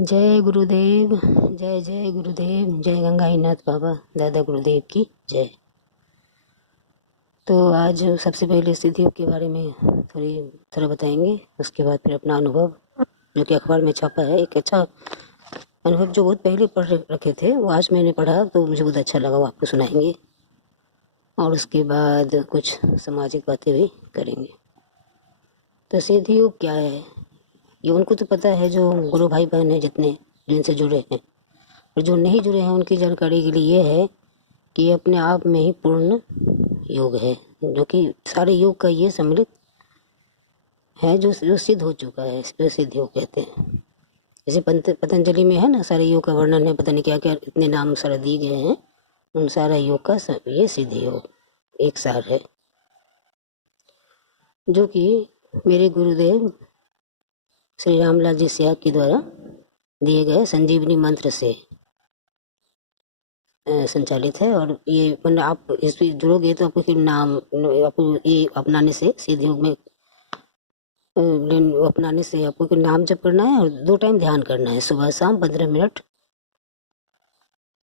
जय गुरुदेव। जय जय गुरुदेव। जय गंगाईनाथ बाबा दादा गुरुदेव की जय। तो आज सबसे पहले सिद्धियों के बारे में थोड़ा बताएंगे, उसके बाद फिर अपना अनुभव जो कि अखबार में छापा है। एक अच्छा अनुभव जो बहुत पहले पढ़ रखे थे वो आज मैंने पढ़ा तो मुझे बहुत अच्छा लगा, वो आपको सुनाएंगे। और उसके बाद कुछ सामाजिक बातें भी करेंगे। तो सिद्धियों क्या है ये उनको तो पता है, जो गुरु भाई बहन हैं जितने जिनसे जुड़े हैं। और जो नहीं जुड़े हैं उनकी जानकारी के लिए ये है कि ये अपने आप में ही पूर्ण योग है, जो कि सारे योग का ये सम्मिलित है, जो सिद्ध हो चुका है, जो सिद्ध योग कहते हैं। जैसे पतंजलि में है ना, सारे योग का वर्णन है, पता नहीं क्या क्या इतने नाम सारे दिए गए हैं, उन सारा योग का ये सिद्ध योग एक सार है, जो कि मेरे गुरुदेव श्री रामलाल जी सियाग के द्वारा दिए गए संजीवनी मंत्र से संचालित है। और ये मतलब आप इसमें जुड़ोगे तो आपको फिर नाम आपको ये अपनाने से सिद्ध योग में अपनाने से आपको फिर नाम जप करना है और 2 टाइम ध्यान करना है, सुबह शाम 15 मिनट,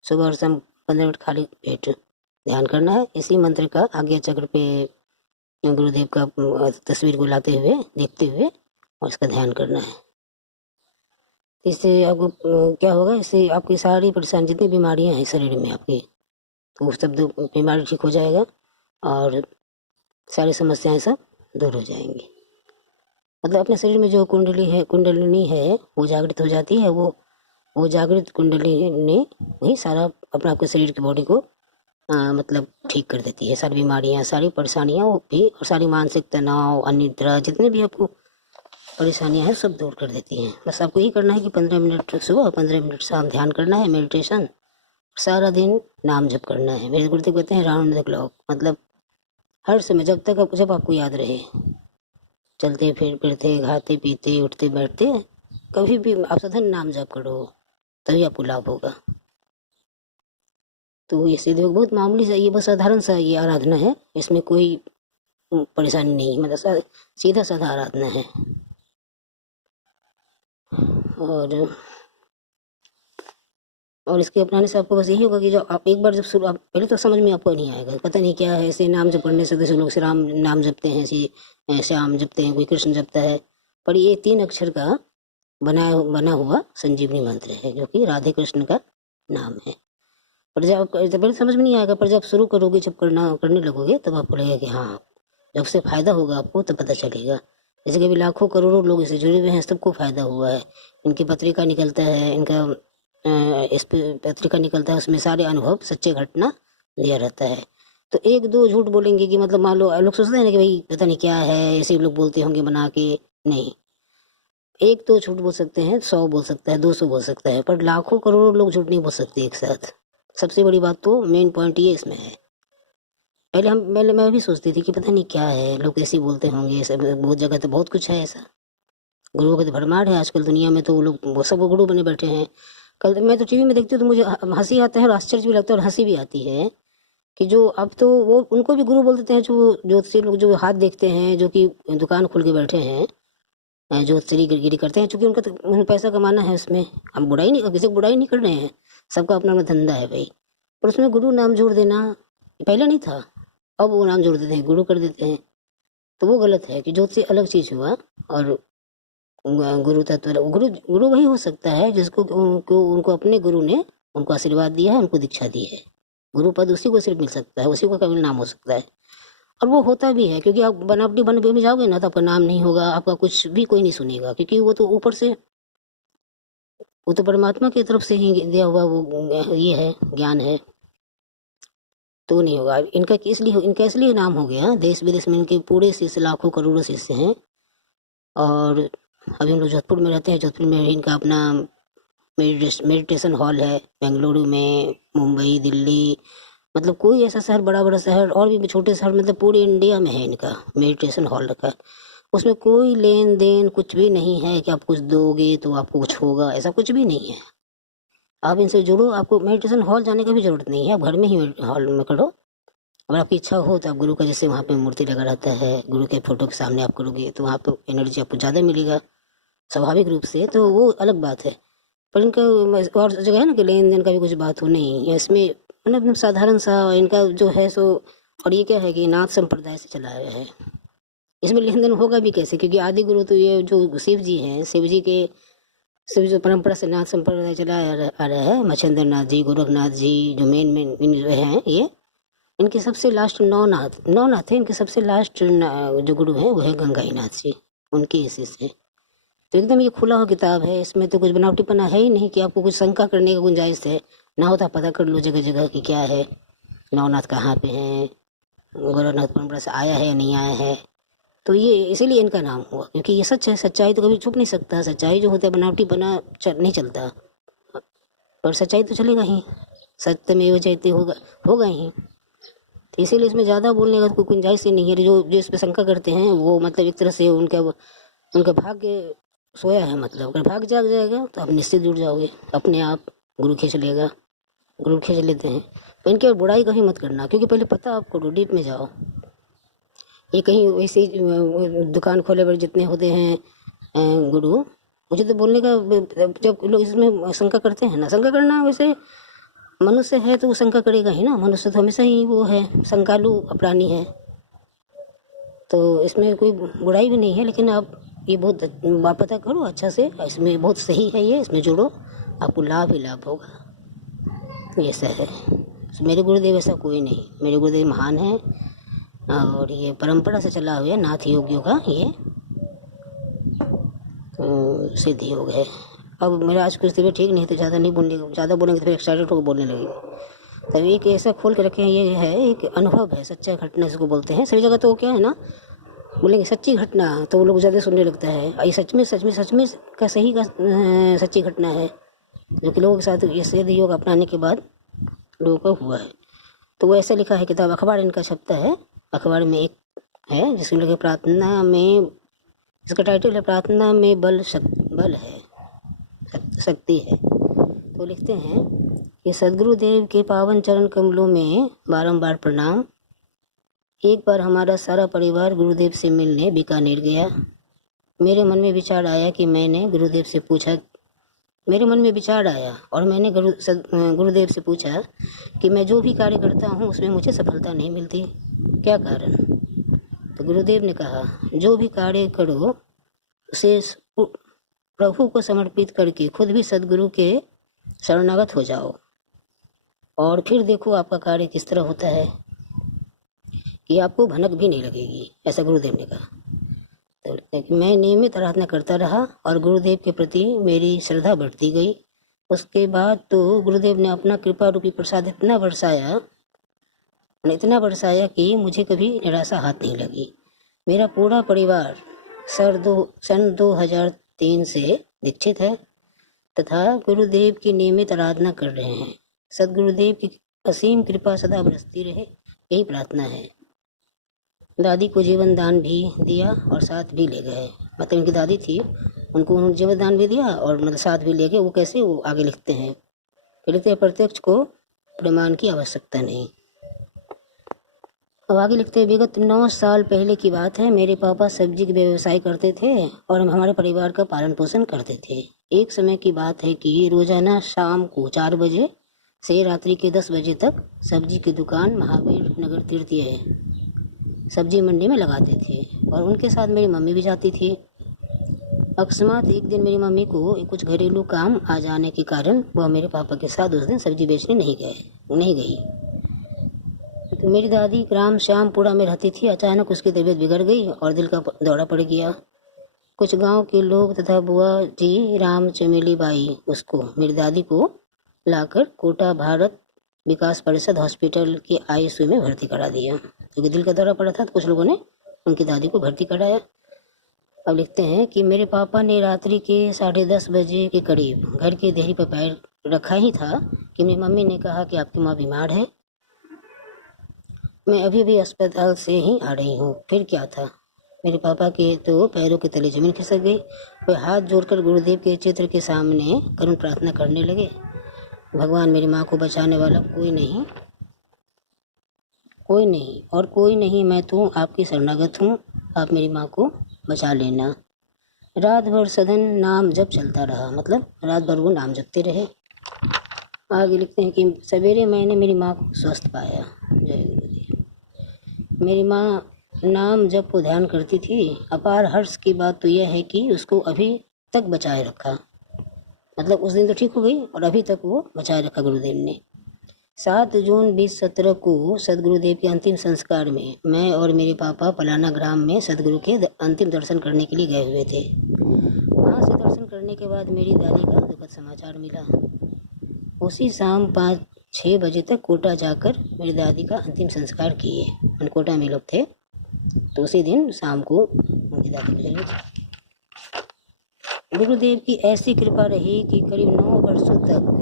सुबह और शाम 15 मिनट खाली पेट ध्यान करना है। इसी मंत्र का आज्ञा चक्र पे गुरुदेव का तस्वीर को लाते हुए देखते हुए और इसका ध्यान करना है। इससे आपको क्या होगा, इससे आपकी सारी परेशानी जितनी बीमारियां हैं शरीर में आपकी, तो वो सब बीमारी ठीक हो जाएगा और सारी समस्याएं सब दूर हो जाएंगी। मतलब अपने शरीर में जो कुंडलिनी है वो जागृत हो जाती है। वो जागृत कुंडलिनी वही सारा अपना आपके शरीर की बॉडी को मतलब ठीक कर देती है। सारी बीमारियां, सारी परेशानियां वो भी, और सारी मानसिक तनाव, अनिद्रा, जितने भी आपको परेशानियां हैं सब दूर कर देती हैं। बस आपको यही करना है कि 15 मिनट सुबह 15 मिनट शाम ध्यान करना है, मेडिटेशन, सारा दिन नाम जप करना है। मेरे गुरुदेव कहते हैं राउंड द क्लॉक, मतलब हर समय जब आपको याद रहे, चलते फिरते, खाते पीते, उठते बैठते, कभी भी आप सधन नाम जप करो, तभी आपको लाभ होगा। तो ये सिद्ध योग बहुत मामूली सा, ये बस साधारण सा ये आराधना है, इसमें कोई परेशानी नहीं, मतलब सीधा साधा आराधना है। और इसके अपनाने से आपको बस यही होगा कि जो आप एक बार जब शुरू, आप पहले तो समझ में आपको नहीं आएगा, पता नहीं क्या है, ऐसे नाम जप पढ़ने से जैसे लोग श्री राम नाम जपते हैं, ऐसे श्याम जपते हैं, कोई कृष्ण जपता है, पर ये 3 अक्षर का बना हुआ संजीवनी मंत्र है, जो कि राधे कृष्ण का नाम है। पर जब पहले समझ में नहीं आएगा, पर जब शुरू करोगे, जब करने लगोगे, तब आपको लगेगा कि हाँ, जब से फायदा होगा आपको तब पता चलेगा। जैसे कि अभी लाखों करोड़ों लोग इससे जुड़े हुए हैं, सबको फायदा हुआ है। इनकी पत्रिका निकलता है, इनका इस पत्रिका निकलता है, उसमें सारे अनुभव, सच्चे घटना दिया रहता है। तो 1-2 झूठ बोलेंगे कि मतलब मान लो लोग सोचते हैं ना कि भाई पता नहीं क्या है, ऐसे लोग बोलते होंगे बना के, नहीं, एक तो झूठ बोल सकते हैं, 100 बोल सकता है, 200 बोल सकता है, पर लाखों करोड़ों लोग झूठ नहीं बोल सकते एक साथ। सबसे बड़ी बात तो मेन पॉइंट ये इसमें है। पहले मैं भी सोचती थी कि पता नहीं क्या है, लोग ऐसे बोलते होंगे, सब बहुत जगह तो बहुत कुछ है ऐसा, गुरुओं का तो भरमार है आजकल दुनिया में, तो वो लोग वो सब गुरु बने बैठे हैं। कल मैं तो टीवी में देखती हूँ तो मुझे हंसी आता है और आश्चर्य भी लगता है और हंसी भी आती है कि जो अब तो वो उनको भी गुरु बोल देते हैं, जो ज्योतिषी लोग जो हाथ देखते हैं, जो कि दुकान खोल के बैठे हैं, ज्योतिषी गिरगिरी करते हैं, चूंकि उनका तो उन्हें पैसा कमाना है उसमें। हम बुराई नहीं, किसी को बुराई नहीं कर रहे हैं, सबका अपना अपना धंधा है भाई, पर उसमें गुरु नाम जोड़ देना पहले नहीं था, अब वो नाम जोड़ देते हैं, गुरु कर देते हैं, तो वो गलत है। कि ज्योतिषी अलग चीज हुआ और गुरु तत्व, गुरु गुरु वही हो सकता है जिसको उनको अपने गुरु ने उनको आशीर्वाद दिया है, उनको दीक्षा दी है। गुरु पद उसी को सिर्फ मिल सकता है, उसी को केवल नाम हो सकता है, और वो होता भी है। क्योंकि आप बनावटी बन में जाओगे ना तो आपका नाम नहीं होगा, आपका कुछ भी कोई नहीं सुनेगा, क्योंकि वो तो ऊपर से, वो तो परमात्मा की तरफ से ही दिया हुआ वो ये है, ज्ञान है, तो नहीं होगा। इनका इसलिए नाम हो गया, देश विदेश में इनके पूरे शिष्य, लाखों करोड़ों शिष्य हैं। और अभी हम लोग जोधपुर में रहते हैं, जोधपुर में इनका अपना मेडिटेशन हॉल है, बेंगलुरु में, मुंबई, दिल्ली, मतलब कोई ऐसा शहर, बड़ा बड़ा शहर और भी छोटे शहर, मतलब पूरे इंडिया में है इनका मेडिटेशन हॉल रखा है। उसमें कोई लेन देन कुछ भी नहीं है कि आप कुछ दोगे तो आपको कुछ होगा, ऐसा कुछ भी नहीं है। आप इनसे जुड़ो, आपको मेडिटेशन हॉल जाने का भी जरूरत नहीं है, आप घर में ही हॉल में करो। अगर आपकी इच्छा हो तो आप गुरु का, जैसे वहाँ पे मूर्ति लगा रहता है, गुरु के फोटो के सामने आप करोगे तो वहाँ पे एनर्जी आपको ज़्यादा मिलेगा स्वाभाविक रूप से, तो वो अलग बात है। और इनका और जगह है ना कि लेन देन का भी कुछ बात हो नहीं, इसमें मतलब एकदम साधारण सा इनका जो है सो। और ये क्या है कि नाथ संप्रदाय से चला आया है, इसमें लेन देन होगा भी कैसे, क्योंकि आदि गुरु तो ये जो शिव जी हैं, शिव जो परंपरा से नाथ संप्रदाय चला आ रहा है, मच्छिंद्र नाथ जी, गोरखनाथ जी जो मेन जो हैं, ये इनके सबसे लास्ट नौ नाथ है, इनके सबसे लास्ट जो गुरु हैं वो है गंगाई नाथ जी, उनके हिस्से से। तो एकदम ये खुला हुआ किताब है, इसमें तो कुछ बनावटीपना है ही नहीं कि आपको कुछ शंका करने का गुंजाइश है। ना होता पता कर लो जगह जगह कि क्या है, नवनाथ कहाँ पे हैं, गोरखनाथ परंपरा से आया है या नहीं आया है। तो ये इसीलिए इनका नाम हुआ, क्योंकि ये सच है, सच्चाई तो कभी छुप नहीं सकता, सच्चाई जो होता है बनावटीपना नहीं चलता, और सच्चाई तो चलेगा ही, सत्यमेव जयते होगा ही। तो इसीलिए इसमें ज़्यादा बोलने का कोई गुंजाइश ही नहीं है। जो इस पर शंका करते हैं वो मतलब एक तरह से उनका भाग्य सोया है, मतलब अगर भाग जाग जाएगा तो आप निश्चित जुड़ जाओगे, अपने आप गुरु खींच लेगा, गुरु खींच लेते हैं। तो इनकी बुराई कभी मत करना, क्योंकि पहले पता आपको डीप में जाओ। ये कहीं वैसे ही दुकान खोले बड़े जितने होते हैं गुरु, मुझे तो बोलने का, जब लोग इसमें शंका करते हैं ना, शंका करना वैसे मनुष्य है तो वो शंका करेगा ही ना, मनुष्य तो हमेशा ही वो है, शंकालु प्राणी है, तो इसमें कोई बुराई भी नहीं है। लेकिन आप ये बहुत आप पता करो अच्छा से, इसमें बहुत सही है ये, इसमें जुड़ो, आपको लाभ ही लाभ होगा, ये ऐसा है। मेरे गुरुदेव ऐसा कोई नहीं, मेरे गुरुदेव महान है, और ये परंपरा से चला हुआ नाथ योगियों का ये सिद्ध योग है। अब मेरा आज कुछ तबीयत ठीक नहीं है तो ज़्यादा बोलेंगे तो फिर एक्साइटेड होकर बोलने लगेंगे। तब एक ऐसा खोल के रखे हैं, ये है एक अनुभव है, सच्चा घटना जिसको बोलते हैं। सभी जगह तो क्या है ना, बोलेंगे सच्ची घटना तो वो लोग ज़्यादा सुनने लगता है, ये सच में का सही का सच्ची घटना है, जो कि लोगों के साथ ये सिद्ध योग अपनाने के बाद लोगों को हुआ है। तो वो ऐसा लिखा है, किताब अखबार इनका छपता है, अखबार में एक है जिसमें लगे प्रार्थना में, इसका टाइटल है प्रार्थना में बल है, शक्ति है। तो लिखते हैं कि सदगुरुदेव के पावन चरण कमलों में बारंबार प्रणाम। एक बार हमारा सारा परिवार गुरुदेव से मिलने बीकानेर गया। मेरे मन में विचार आया और मैंने गुरुदेव से पूछा कि मैं जो भी कार्य करता हूँ उसमें मुझे सफलता नहीं मिलती, क्या कारण? तो गुरुदेव ने कहा, जो भी कार्य करो उसे प्रभु को समर्पित करके खुद भी सदगुरु के शरणागत हो जाओ, और फिर देखो आपका कार्य किस तरह होता है कि आपको भनक भी नहीं लगेगी, ऐसा गुरुदेव ने कहा। तो मैं नियमित आराधना करता रहा और गुरुदेव के प्रति मेरी श्रद्धा बढ़ती गई। उसके बाद तो गुरुदेव ने अपना कृपा रूपी प्रसाद इतना बरसाया कि मुझे कभी निराशा हाथ नहीं लगी। मेरा पूरा परिवार सन 2003 से दीक्षित है तथा गुरुदेव की नियमित आराधना कर रहे हैं। सदगुरुदेव की असीम कृपा सदा बरसती रहे, यही प्रार्थना है। दादी को जीवन दान भी दिया और साथ भी ले गए, मतलब इनकी दादी थी, उनको उन्होंने जीवन दान भी दिया और मतलब साथ भी ले गए। वो कैसे, वो आगे लिखते हैं, प्रत्यक्ष को प्रमाण की आवश्यकता नहीं। अब आगे लिखते हैं, विगत 9 साल पहले की बात है। मेरे पापा सब्जी के व्यवसाय करते थे और हम हमारे परिवार का पालन पोषण करते थे। एक समय की बात है कि रोजाना शाम को 4 बजे से रात्रि के 10 बजे तक सब्जी की दुकान महावीर नगर तृतीय सब्जी मंडी में लगाते थे और उनके साथ मेरी मम्मी भी जाती थी। अकस्मात एक दिन मेरी मम्मी को कुछ घरेलू काम आ जाने के कारण वह मेरे पापा के साथ उस दिन सब्जी बेचने नहीं गई। तो मेरी दादी ग्राम श्यामपुरा में रहती थी। अचानक उसकी तबीयत बिगड़ गई और दिल का दौरा पड़ गया। कुछ गांव के लोग तथा बुआ जी राम चमेली बाई उसको, मेरी दादी को लाकर कोटा भारत विकास परिषद हॉस्पिटल के आईसीयू में भर्ती करा दिया, क्योंकि दिल का दौरा पड़ा था। तो कुछ लोगों ने उनकी दादी को भर्ती कराया। अब लिखते हैं कि मेरे पापा ने रात्रि के 10:30 बजे के करीब घर के देहरी पर पैर रखा ही था कि मेरी मम्मी ने कहा कि आपकी माँ बीमार है, मैं अभी भी अस्पताल से ही आ रही हूँ। फिर क्या था, मेरे पापा के तो पैरों के तले जमीन खिसक गई। वे हाथ जोड़कर गुरुदेव के चित्र के सामने करुण प्रार्थना करने लगे, भगवान मेरी माँ को बचाने वाला कोई नहीं और कोई नहीं, मैं तो आपकी शरणागत हूँ, आप मेरी माँ को बचा लेना। रात भर सधन नाम जप चलता रहा, मतलब रात भर वो नाम जपते रहे। आगे लिखते हैं कि सवेरे मैंने मेरी माँ को स्वस्थ पाया। जय गुरुदेव। मेरी माँ नाम जप को ध्यान करती थी। अपार हर्ष की बात तो यह है कि उसको अभी तक बचाए रखा, मतलब उस दिन तो ठीक हो गई और अभी तक वो बचाए रखा गुरुदेव ने। 7 जून 2017 को सदगुरुदेव के अंतिम संस्कार में मैं और मेरे पापा पलाना ग्राम में सदगुरु के अंतिम दर्शन करने के लिए गए हुए थे। वहाँ से दर्शन करने के बाद मेरी दादी का दुखद समाचार मिला। उसी शाम 5-6 बजे तक कोटा जाकर मेरी दादी का अंतिम संस्कार किए। हम कोटा में लोग थे, तो उसी दिन शाम को उनकी दादी गुजर गई थी। गुरुदेव की ऐसी कृपा रही कि करीब 9 वर्षों तक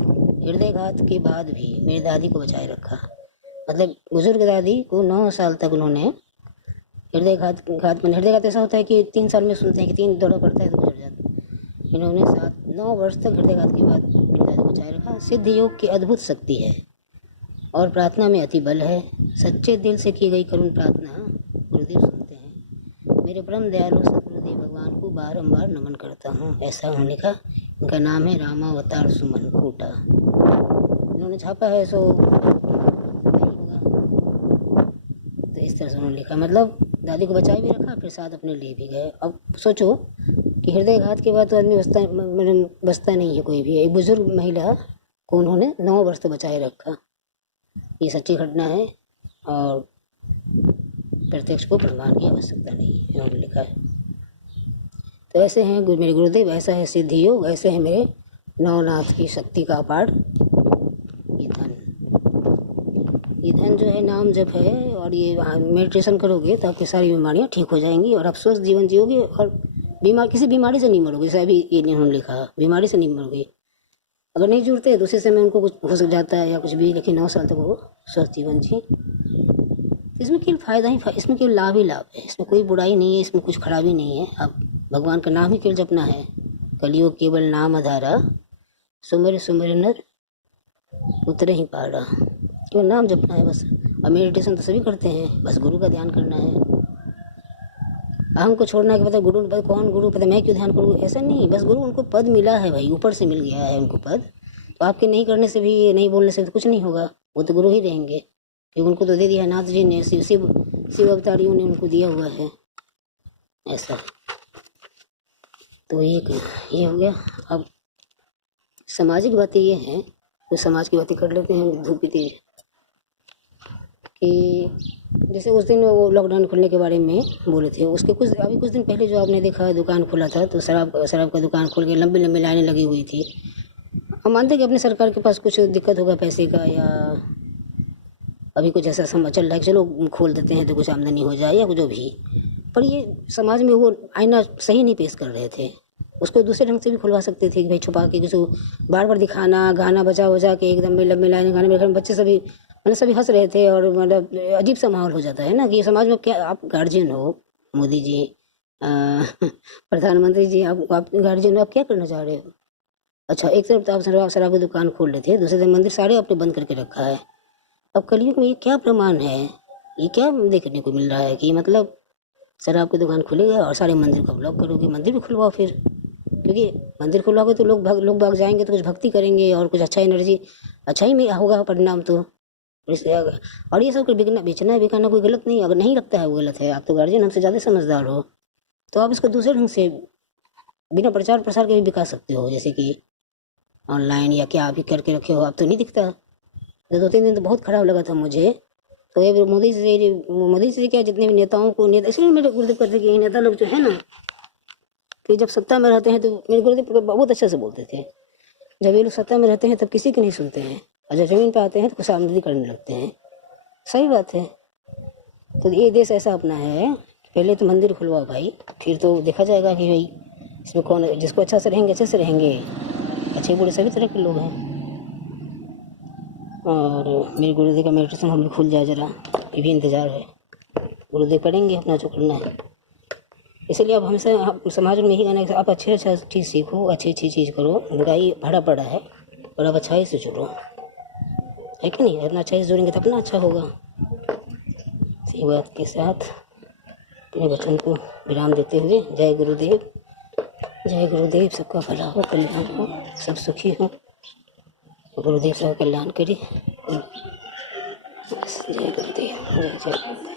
हृदयघात के बाद भी मेरी दादी को बचाए रखा। मतलब बुजुर्ग दादी को 9 साल तक उन्होंने हृदयघात ऐसा होता है कि 3 साल में सुनते हैं कि 3 दौरा पड़ता है तो गुजर जाता है। इन्होंने 9 वर्ष तक हृदयघात के बाद मेरी दादी को बचाए रखा। सिद्ध योग की अद्भुत शक्ति है और प्रार्थना में अति बल है। सच्चे दिल से की गई करुण प्रार्थना गुरुदेव सुनते हैं। मेरे परम दयालु सदगुरुदेव भगवान को बारंबार नमन करता हूँ। ऐसा उन्होंने लिखा। इनका नाम है रामावतार सुमन कोटा। इन्होंने छापा है सो नहीं होगा, तो इस तरह से उन्होंने लिखा। मतलब दादी को बचाए भी रखा, फिर साथ अपने लिए भी गए। अब सोचो कि हृदयघात के बाद तो आदमी बचता नहीं है कोई भी। एक बुजुर्ग महिला को उन्होंने 9 वर्ष तक बचाए रखा। ये सच्ची घटना है और प्रत्यक्ष को प्रमाण की आवश्यकता नहीं है, इन्होंने लिखा है। तो ऐसे हैं मेरे गुरुदेव, ऐसा है सिद्धि योग, ऐसे है मेरे नवनाथ की शक्ति का अपार ये धन जो है नाम जप है। और ये मेडिटेशन करोगे तो आपकी सारी बीमारियां ठीक हो जाएंगी और आप स्वस्थ जीवन जियोगे और किसी बीमारी से नहीं मरोगे। जैसे अभी ये इन्होंने लिखा, बीमारी से नहीं मरोगे। अगर नहीं जुड़ते दूसरे समय उनको कुछ हो सक जाता है या कुछ भी, लेकिन 9 साल तक वो स्वस्थ जीवन जी। इसमें केवल फायदा ही इसमें केवल लाभ ही लाभ है। इसमें कोई बुराई नहीं है, इसमें कुछ खराबी नहीं है। अब भगवान का नाम ही केवल जपना है। कलियुग केवल नाम आधारा, सुमर सुमर नर उतरे ही पारा। केवल नाम जपना है बस। और मेडिटेशन तो सभी करते हैं, बस गुरु का ध्यान करना है। अहम को छोड़ना कि पता गुरु कौन गुरु, पता मैं क्यों ध्यान करूँ, ऐसा नहीं। बस गुरु उनको पद मिला है भाई, ऊपर से मिल गया है उनको पद। तो आपके नहीं करने से भी, नहीं बोलने से तो कुछ नहीं होगा, वो तो गुरु ही रहेंगे क्योंकि उनको तो दे दिया है नाथ जी ने, शिव अवतारियों ने उनको दिया हुआ है ऐसा। तो ये हो गया। अब सामाजिक बातें ये हैं, तो समाज की बातें कर लेते हैं धूपी तेज। कि जैसे उस दिन वो लॉकडाउन खुलने के बारे में बोले थे, उसके अभी कुछ दिन पहले जो आपने देखा दुकान खुला था, तो शराब का दुकान खुल के लंबी लंबी लाइनें लगी हुई थी। हम मानते कि अपने सरकार के पास कुछ दिक्कत होगा पैसे का, या अभी कुछ ऐसा समझ चल रहा है कि चलो खोल देते हैं तो कुछ आमदनी हो जाए या जो भी। पर ये समाज में वो आईना सही नहीं पेश कर रहे थे। उसको दूसरे ढंग से भी खुलवा सकते थे कि भाई छुपा के किसी को बार बार दिखाना, गाना बजा के एकदम लंबे लाइन गाने में बच्चे सभी मतलब सभी हंस रहे थे और मतलब अजीब सा माहौल हो जाता है ना कि समाज में क्या आप गार्जियन हो, मोदी जी प्रधानमंत्री जी, आप गार्जियन हो, आप क्या करना चाह रहे हो। अच्छा एक तरफ तो आप शराब की दुकान खोल रहे थे, दूसरे तरफ मंदिर सारे आपने बंद करके रखा है। अब कलयुग में ये क्या प्रमाण है, ये क्या देखने को मिल रहा है कि मतलब शराब की दुकान खुलेगा और सारे मंदिर को ब्लॉक करोगे। मंदिर भी खुलवाओ फिर, क्योंकि मंदिर खुलवाओगे तो लोग भाग जाएंगे तो कुछ भक्ति करेंगे और कुछ अच्छा एनर्जी अच्छा ही में होगा परिणाम। तो और ये सब बेचना बिकाना कोई गलत नहीं, अगर नहीं लगता है वो गलत है। आप तो गार्जियन हमसे ज़्यादा समझदार हो, तो आप इसको दूसरे ढंग से बिना प्रचार प्रसार के भी बिका सकते हो, जैसे कि ऑनलाइन या क्या अभी करके रखे हो। आप तो नहीं दिखता, 2-3 दिन तो बहुत खराब लगा था मुझे। तो ये मोदी से क्या जितने भी नेताओं को इसलिए मेरे गुरुदेव कहते कि नेता लोग जो है ना कि जब सत्ता में रहते हैं तो मेरे गुरुदेव बहुत अच्छे से बोलते थे, जब ये लोग सत्ता में रहते हैं तब किसी की नहीं सुनते हैं और जब जमीन पर आते हैं तो कुछ आमदनी करने लगते हैं। सही बात है। तो ये देश ऐसा अपना है, पहले तो मंदिर खुलवाओ भाई, फिर तो देखा जाएगा कि भाई इसमें कौन, जिसको अच्छा से रहेंगे अच्छे से रहेंगे, अच्छे बुरे सभी तरह के लोग हैं। और मेरे गुरुदेव का मेडिटेशन हम भी खुल जाए जरा, ये भी इंतज़ार है। गुरुदेव करेंगे अपना जो करना है। इसलिए अब हमेशा समाज में यही कहना है कि आप अच्छा चीज़ सीखो, अच्छी चीज़ करो। बुराई भरा पड़ा है और आप अच्छाई से जुड़ो, है कि नहीं। अपना अच्छाई से जुड़ेंगे तो अपना अच्छा होगा। इसी बात के साथ अपने वचन को विराम देते हुए जय गुरुदेव। जय गुरुदेव, सबका भला हो, कल्याण हो, सब सुखी हो। गुरुदेव सबका कल्याण करे। बस, जय गुरुदेव, जय जय गुरुदेव।